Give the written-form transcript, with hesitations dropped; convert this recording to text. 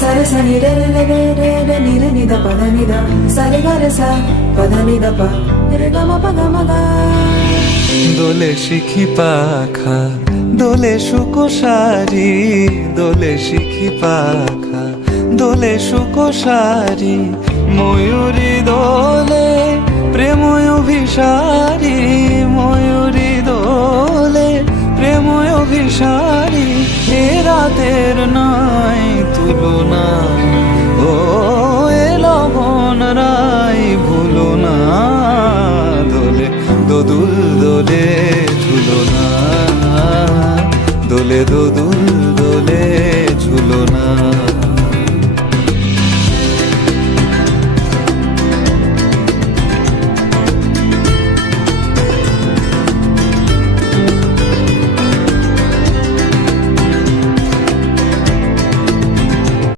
సరి సని రే రే రే రే రే ని రే ని ద ప ద ని ద సరి గ రే స ప ద ని ద ప రే గ మ ప గ మ గ। দোলে শিখি পাখা দোলে সুকোসারি, দোলে শিখি পাখা দোলে সুকোসারি, ময়ূরী দোলে প্রেময় অভিসারী, ময়ূরী দোলে প্রেময় অভিসারী, এ রাতের নাই তুলনা।